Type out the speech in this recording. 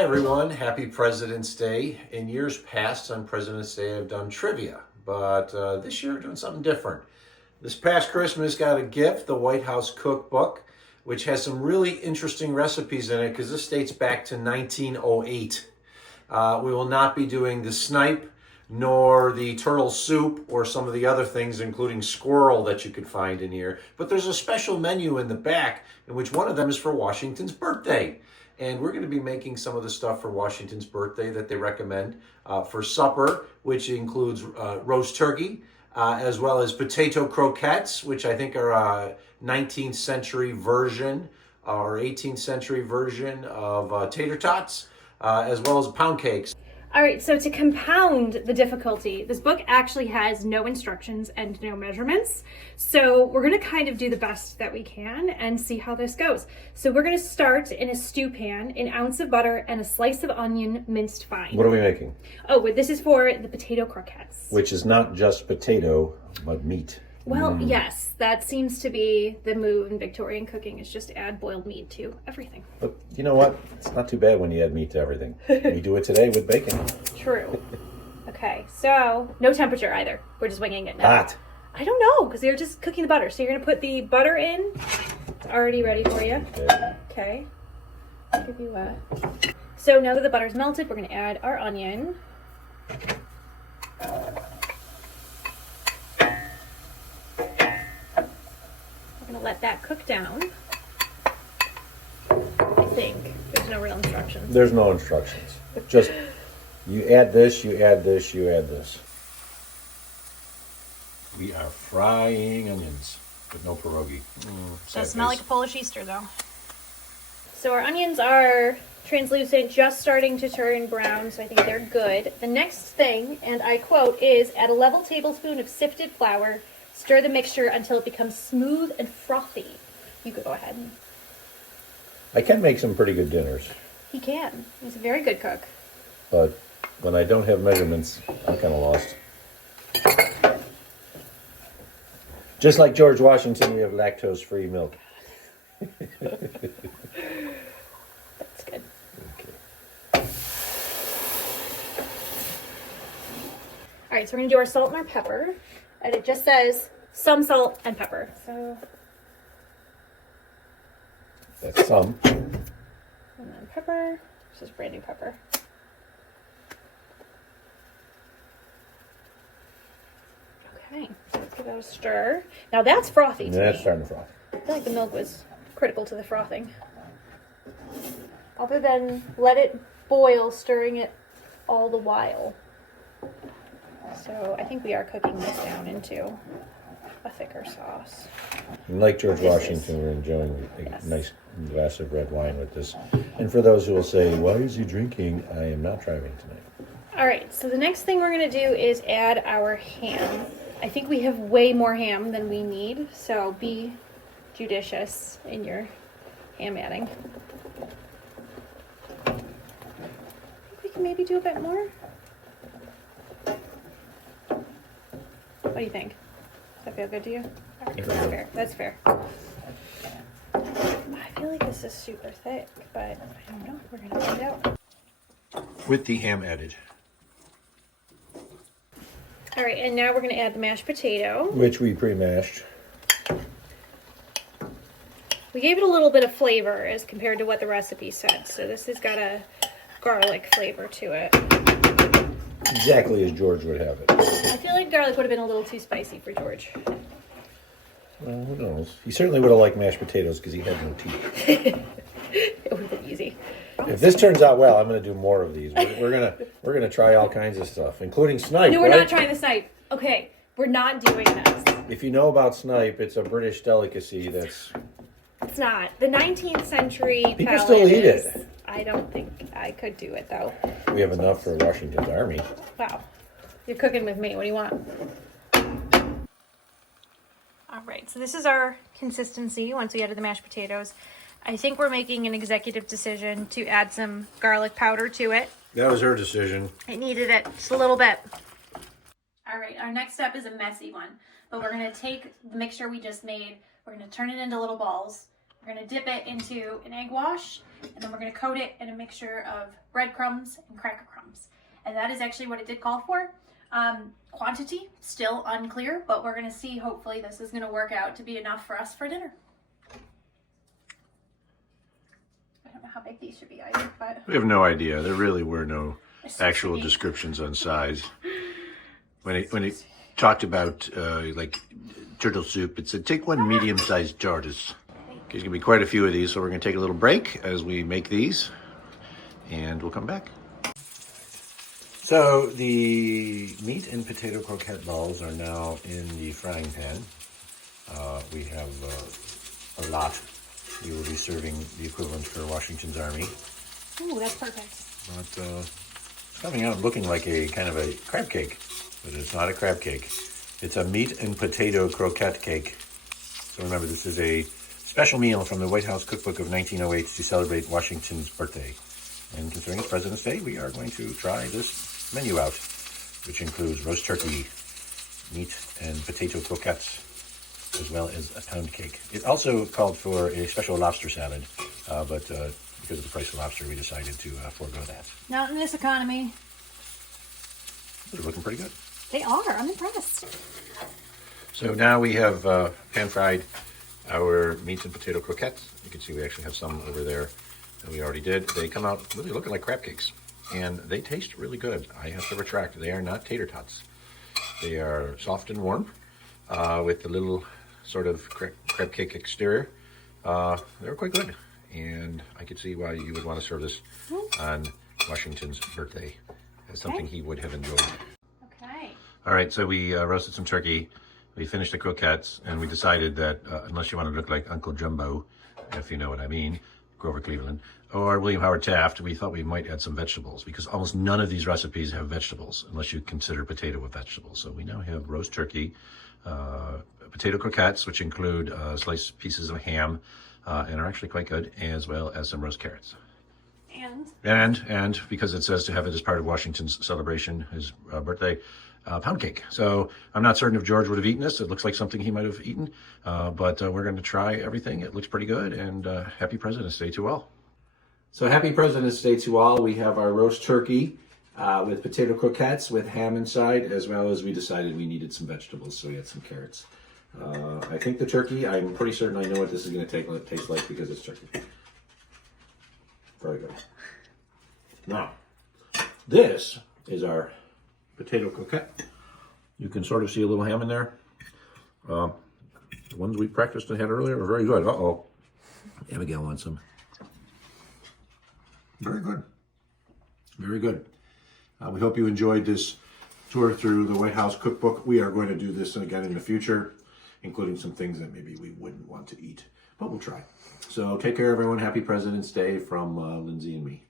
Hi everyone, happy President's Day. In years past on President's Day I've done trivia, but this year we're doing something different. This past Christmas got a gift, the White House Cookbook, which has some really interesting recipes in it because this dates back to 1908. We will not be doing the snipe, nor the turtle soup, or some of the other things, including squirrel that you could find in here. But there's a special menu in the back, in which one of them is for Washington's birthday. And we're going to be making some of the stuff for Washington's birthday that they recommend for supper, which includes roast turkey, as well as potato croquettes, which I think are a 19th century version or 18th century version of tater tots, as well as pound cakes. All right, so to compound the difficulty, this book actually has no instructions and no measurements. So we're gonna kind of do the best that we can and see how this goes. So we're gonna start in a stew pan, an ounce of butter and a slice of onion minced fine. What are we making? Oh, this is for the potato croquettes. Which is not just potato, but meat. Well, yes, that seems to be the move in Victorian cooking, is just add boiled meat to everything. But you know what? It's not too bad when you add meat to everything. We do it today with bacon. True. Okay, so no temperature either. We're just winging it now. Hot. I don't know, because you're just cooking the butter. So you're going to put the butter in. It's already ready for you. Okay. I'll give you that. So now that the butter's melted, we're going to add our onion. We're going to let that cook down. I think. There's no real instructions. There's no instructions. Just you add this, you add this, you add this. We are frying onions, but no pierogi. Does smell like a Polish Easter, though. So our onions are translucent, just starting to turn brown, so I think they're good. The next thing, and I quote, is add a level tablespoon of sifted flour, stir the mixture until it becomes smooth and frothy. You could go ahead. I can make some pretty good dinners, He can. He's a very good cook. but when I don't have measurements, I'm kind of lost. Just like George Washington, we have lactose-free milk. That's good. Okay. All right, so we're gonna do our salt and our pepper. And it just says some salt and pepper. So, That's some. and then pepper. This is brand new pepper. Okay, so let's give that a stir. Now that's frothy to That's me. starting to froth. I feel like the milk was critical to the frothing. Other than let it boil, stirring it all the while. So I think we are cooking this down into a thicker sauce. Like George This Washington, we're enjoying a Yes. nice glass of red wine with this. And for those who will say, why is he drinking? I am not driving tonight. All right, so the next thing we're gonna do is add our ham. I think we have way more ham than we need, so be judicious in your ham adding. I think we can maybe do a bit more. What do you think? Does that feel good to you? All right, that's fair. That's fair. I feel like this is super thick, but I don't know. We're gonna find out. With the ham added. All right, and now we're gonna add the mashed potato. Which we pre-mashed. We gave it a little bit of flavor as compared to what the recipe said. So this has got a garlic flavor to it. Exactly as George would have it. I feel like garlic would have been a little too spicy for George. Well, who knows? He certainly would have liked mashed potatoes because he had no teeth. It would have been easy. If this turns out well, I'm going to do more of these. We're gonna try all kinds of stuff, including snipe. No, we're right? not trying the snipe. Okay, we're not doing this. If you know about snipe, it's a British delicacy. That's It's not. The 19th century People palate still eat is- it. I don't think I could do it, though. we have enough for Washington's army. Wow. You're cooking with me. What do you want? All right, so this is our consistency once we added the mashed potatoes. I think we're making an executive decision to add some garlic powder to it. That was her decision. It needed it just a little bit. All right, our next step is a messy one, but we're gonna take the mixture we just made, we're gonna turn it into little balls, We're gonna dip it into an egg wash, and then we're gonna coat it in a mixture of breadcrumbs and cracker crumbs. And that is actually what it did call for. Quantity, still unclear, but we're gonna see, hopefully this is gonna work out to be enough for us for dinner. I don't know how big these should be either, but... We have no idea. There really were no actual descriptions on size. When it talked about like turtle soup, it said take one medium-sized tortoise. There's gonna be quite a few of these, so we're gonna take a little break as we make these, and we'll come back. So the meat and potato croquette balls are now in the frying pan. We have a lot. We will be serving the equivalent for Washington's Army. Ooh, that's perfect. But it's coming out looking like a kind of a crab cake, but it's not a crab cake. It's a meat and potato croquette cake. So remember, this is a special meal from the White House cookbook of 1908 to celebrate Washington's birthday. And considering it's President's Day, we are going to try this menu out, which includes roast turkey, meat and potato croquettes, as well as a pound cake. It also called for a special lobster salad, but because of the price of lobster, we decided to forego that. Not in this economy. They're looking pretty good. They are. I'm impressed. So now we have pan-fried our meat and potato croquettes. You can see we actually have some over there that we already did. They come out really looking like crab cakes, and they taste really good. I have to retract. They are not tater tots. They are soft and warm with the little sort of crab cake exterior. They're quite good, and I could see why you would want to serve this on Washington's birthday as something he would have enjoyed. Okay. All right, so we roasted some turkey. We finished the croquettes, and we decided that unless you want to look like Uncle Jumbo, if you know what I mean, Grover Cleveland, or William Howard Taft, we thought we might add some vegetables, because almost none of these recipes have vegetables, unless you consider potato a vegetable. So we now have roast turkey, potato croquettes, which include sliced pieces of ham, and are actually quite good, as well as some roast carrots. And because it says to have it as part of Washington's celebration, his birthday, pound cake. So I'm not certain if George would have eaten this. It looks like something he might have eaten, but we're going to try everything. It looks pretty good, and happy President's Day to all. So happy President's Day to all. We have our roast turkey with potato croquettes with ham inside, as well as we decided we needed some vegetables, so we had some carrots. I think the turkey, I'm pretty certain I know what this is going to taste like because it's turkey. Very good. Now, this is our potato croquette. You can sort of see a little ham in there. The ones we practiced and had earlier are very good. Uh-oh. Abigail wants some. Very good. Very good. We hope you enjoyed this tour through the White House cookbook. We are going to do this again in the future, including some things that maybe we wouldn't want to eat, but we'll try. So take care, everyone. Happy President's Day from Lindsey and me.